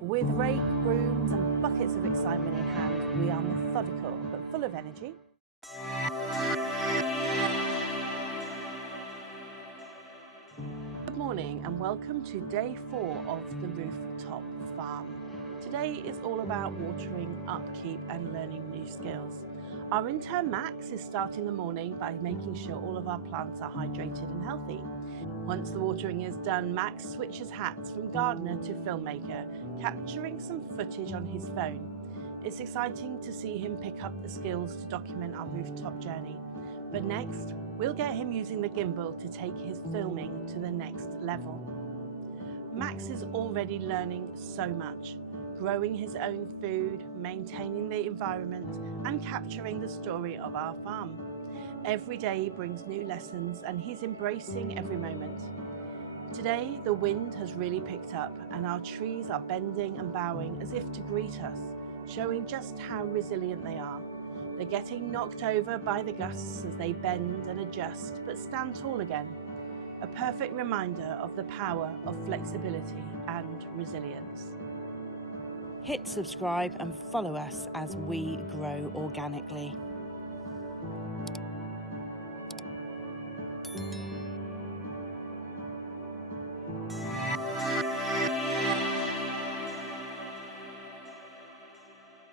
With rake, brooms and buckets of excitement in hand, we are methodical but full of energy. Good morning and welcome to day 4 of the Rooftop Farm. Today is all about watering, upkeep and learning new skills. Our intern Max is starting the morning by making sure all of our plants are hydrated and healthy. Once the watering is done, Max switches hats from gardener to filmmaker, capturing some footage on his phone. It's exciting to see him pick up the skills to document our rooftop journey. But next, we'll get him using the gimbal to take his filming to the next level. Max is already learning so much, growing his own food, maintaining the environment, and capturing the story of our farm. Every day brings new lessons and he's embracing every moment. Today, the wind has really picked up and our trees are bending and bowing as if to greet us, showing just how resilient they are. They're getting knocked over by the gusts as they bend and adjust, but stand tall again. A perfect reminder of the power of flexibility and resilience. Hit subscribe and follow us as we grow organically.